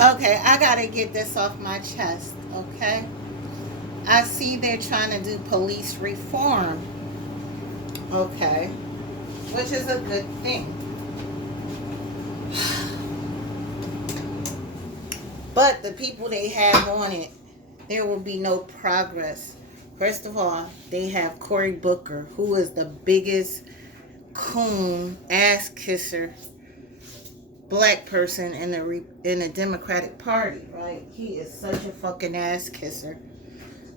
Okay, I gotta get this off my chest, okay? I see they're trying to do police reform, okay? Which is a good thing. But the people they have on it, there will be no progress. First of all, they have Cory Booker, who is the biggest coon, ass kisser, black person in the Democratic Party, right? He is such a fucking ass kisser.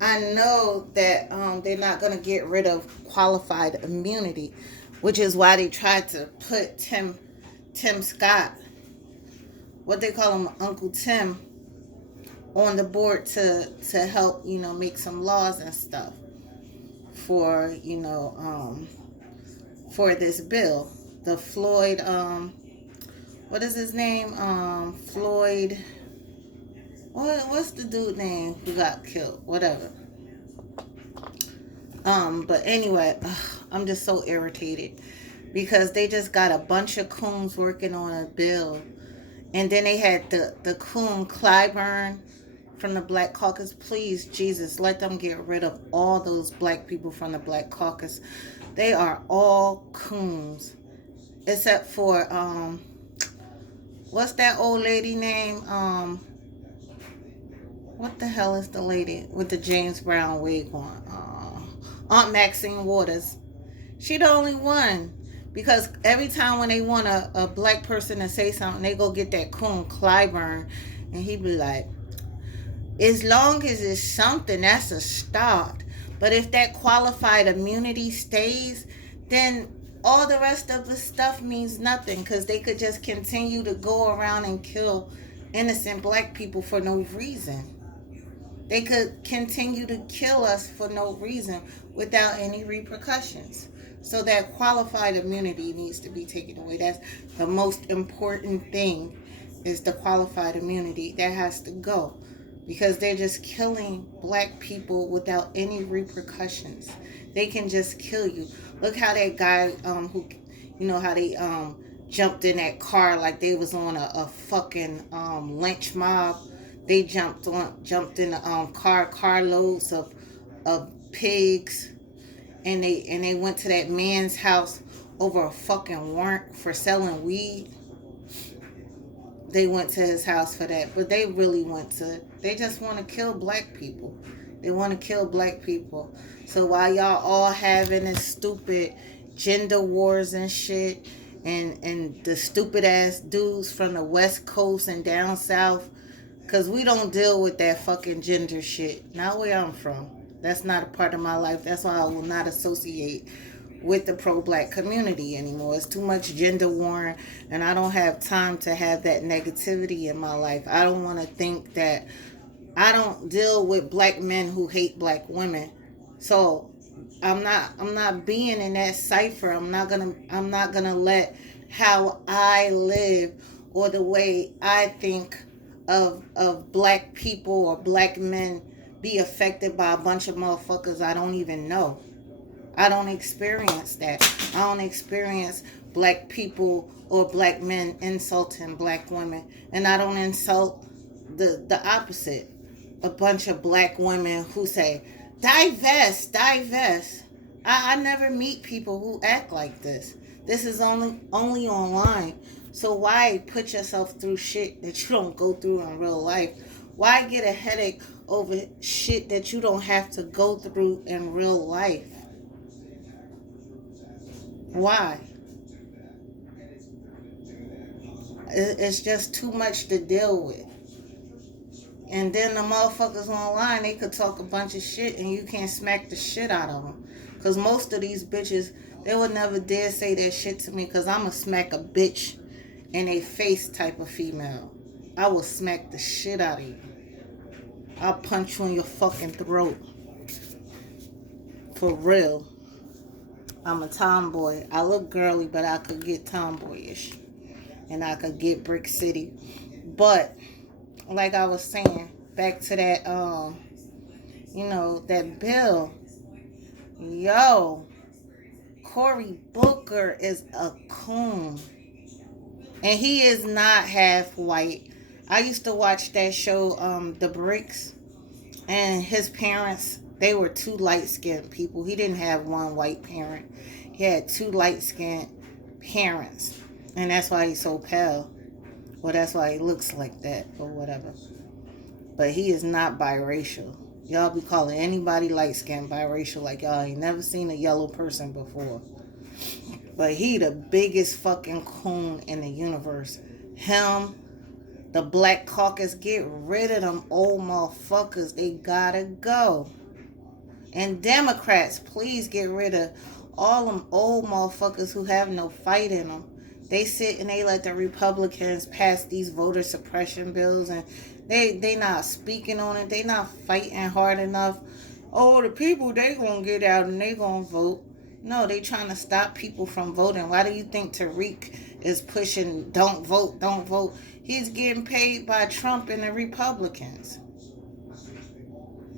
I know that they're not going to get rid of qualified immunity, which is why they tried to put Tim Scott, what they call him, Uncle Tim, on the board to help make some laws and stuff for for this bill. The Floyd, what is his name? Floyd. What's the dude name who got killed? Whatever. But anyway, I'm just so irritated because they just got a bunch of coons working on a bill, and then they had the coon Clyburn from the Black Caucus. Please, Jesus, let them get rid of all those black people from the Black Caucus. They are all coons, except for what's that old lady name? What the hell is the lady with the James Brown wig on? Aunt Maxine Waters. She the only one. Because every time when they want a black person to say something, they go get that coon Clyburn, and he be like, as long as it's something, that's a start. But if that qualified immunity stays, then all the rest of the stuff means nothing because they could just continue to go around and kill innocent black people for no reason. They could continue to kill us for no reason without any repercussions. So that qualified immunity needs to be taken away. That's the most important thing, is the qualified immunity. That has to go because they're just killing black people without any repercussions. They can just kill you. Look how that guy who how they jumped in that car like they was on a fucking lynch mob. They jumped in the carloads of pigs, and they went to that man's house over a fucking warrant for selling weed. They went to his house for that, but they just want to kill black people. They want to kill black people. So while y'all all having this stupid gender wars and shit, and the stupid ass dudes from the West Coast and down south, because we don't deal with that fucking gender shit. Not where I'm from. That's not a part of my life. That's why I will not associate with the pro-black community anymore. It's too much gender warring, and I don't have time to have that negativity in my life. I don't want to think that I don't deal with black men who hate black women. So I'm not being in that cipher. I'm not gonna let how I live or the way I think of black people or black men be affected by a bunch of motherfuckers I don't even know. I don't experience that. I don't experience black people or black men insulting black women. And I don't insult the opposite. A bunch of black women who say, divest, divest. I never meet people who act like this. This is only online. So why put yourself through shit that you don't go through in real life? Why get a headache over shit that you don't have to go through in real life? Why? It's just too much to deal with. And then the motherfuckers online, they could talk a bunch of shit and you can't smack the shit out of them. Because most of these bitches, they would never dare say that shit to me because I'm going to smack a bitch in a face type of female. I will smack the shit out of you. I'll punch you in your fucking throat. For real. I'm a tomboy. I look girly, but I could get tomboyish. And I could get Brick City. But like I was saying, back to that that bill. Yo, Cory Booker is a coon. And he is not half white. I used to watch that show, The Bricks, and his parents, they were two light skinned people. He didn't have one white parent. He had two light skinned parents. And that's why he's so pale. Well, that's why he looks like that or whatever. But he is not biracial. Y'all be calling anybody light skinned biracial like y'all ain't never seen a yellow person before. But he the biggest fucking coon in the universe. Him, the Black Caucus, get rid of them old motherfuckers. They gotta go. And Democrats, please get rid of all them old motherfuckers who have no fight in them. They sit and they let the Republicans pass these voter suppression bills, and they not speaking on it. They not fighting hard enough. Oh, the people, they gonna get out and they gonna vote. No, they trying to stop people from voting. Why do you think Tariq is pushing don't vote, don't vote? He's getting paid by Trump and the Republicans.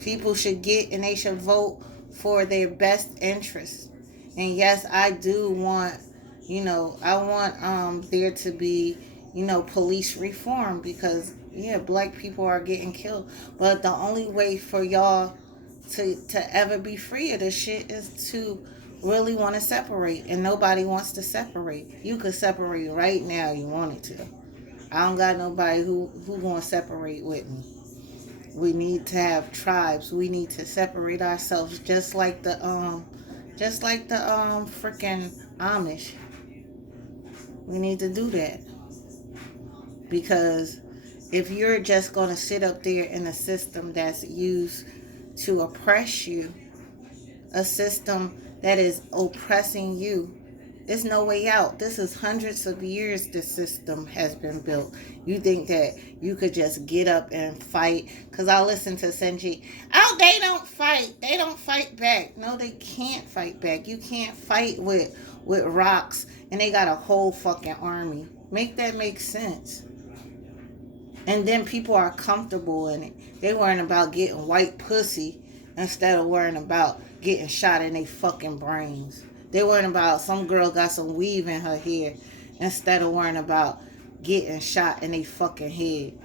People should get and they should vote for their best interests. And yes, I do want, I want there to be, police reform, because yeah, black people are getting killed. But the only way for y'all to ever be free of this shit is to really want to separate, and nobody wants to separate. You could separate right now, you wanted to. I don't got nobody who gonna separate with me. We need to have tribes. We need to separate ourselves, just like the freaking Amish. We need to do that, because if you're just gonna sit up there in a system that's used to oppress you, a system that is oppressing you, there's no way out. This is hundreds of years this system has been built. You think that you could just get up and fight? Because I listen to Senji. Oh, they don't fight. They don't fight back. No, they can't fight back. You can't fight with rocks, and they got a whole fucking army. Make that make sense. And then people are comfortable in it. They worrying about getting white pussy instead of worrying about getting shot in their fucking brains. They worrying about some girl got some weave in her hair instead of worrying about getting shot in their fucking head.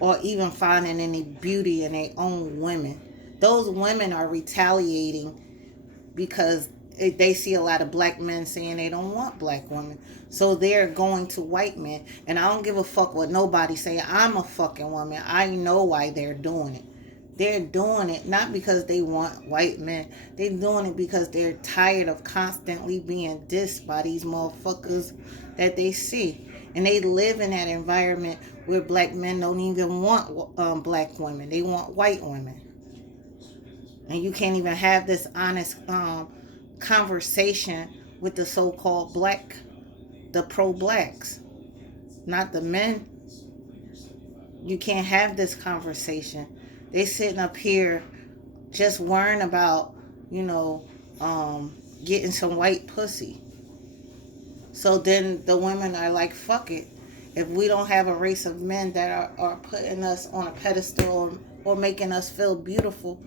Or even finding any beauty in their own women. Those women are retaliating because they see a lot of black men saying they don't want black women. So they're going to white men. And I don't give a fuck what nobody say. I'm a fucking woman. I know why they're doing it. They're doing it not because they want white men. They're doing it because they're tired of constantly being dissed by these motherfuckers that they see. And they live in that environment where black men don't even want black women. They want white women. And you can't even have this honest conversation with the so-called the pro-blacks, not the men. You can't have this conversation. They sitting up here just worrying about, getting some white pussy. So then the women are like, fuck it. If we don't have a race of men that are putting us on a pedestal or making us feel beautiful,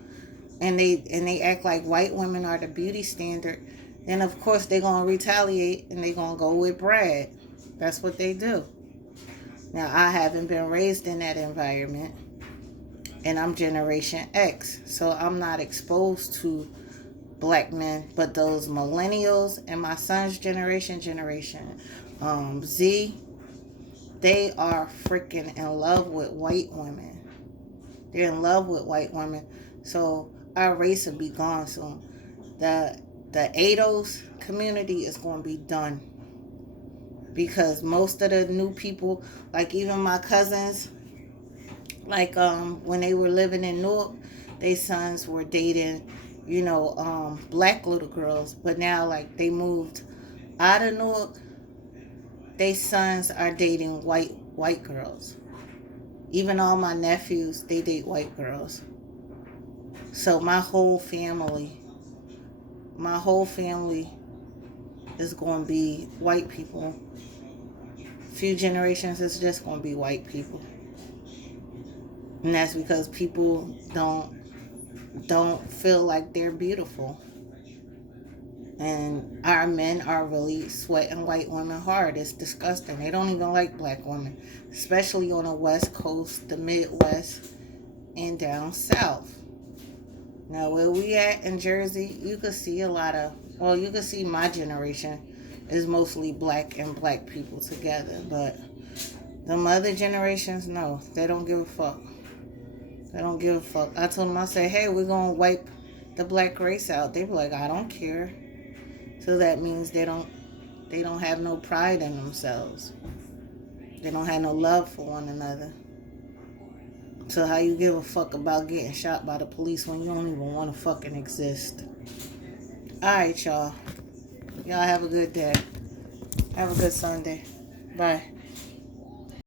and they act like white women are the beauty standard, then of course they're going to retaliate and they're going to go with Brad. That's what they do. Now, I haven't been raised in that environment, and I'm Generation X, so I'm not exposed to black men. But those millennials and my son's Generation Z, they are freaking in love with white women. They're in love with white women. So our race will be gone soon. The ADOS community is going to be done, because most of the new people, like even my cousins, like when they were living in Newark, their sons were dating, black little girls. But now, like, they moved out of Newark, their sons are dating white girls. Even all my nephews, they date white girls. So my whole family is going to be white people. Few generations, it's just going to be white people. And that's because people don't feel like they're beautiful. And our men are really sweating white women hard. It's disgusting. They don't even like black women, especially on the West Coast, the Midwest, and down south. Now, where we at in Jersey, you could see a lot of, well, you could see my generation is mostly black and black people together. But them other generations, no, they don't give a fuck. They don't give a fuck. I told them, I said, hey, we're going to wipe the black race out. They be like, I don't care. So that means they don't have no pride in themselves. They don't have no love for one another. So how you give a fuck about getting shot by the police when you don't even want to fucking exist? Alright, y'all. Y'all have a good day. Have a good Sunday. Bye.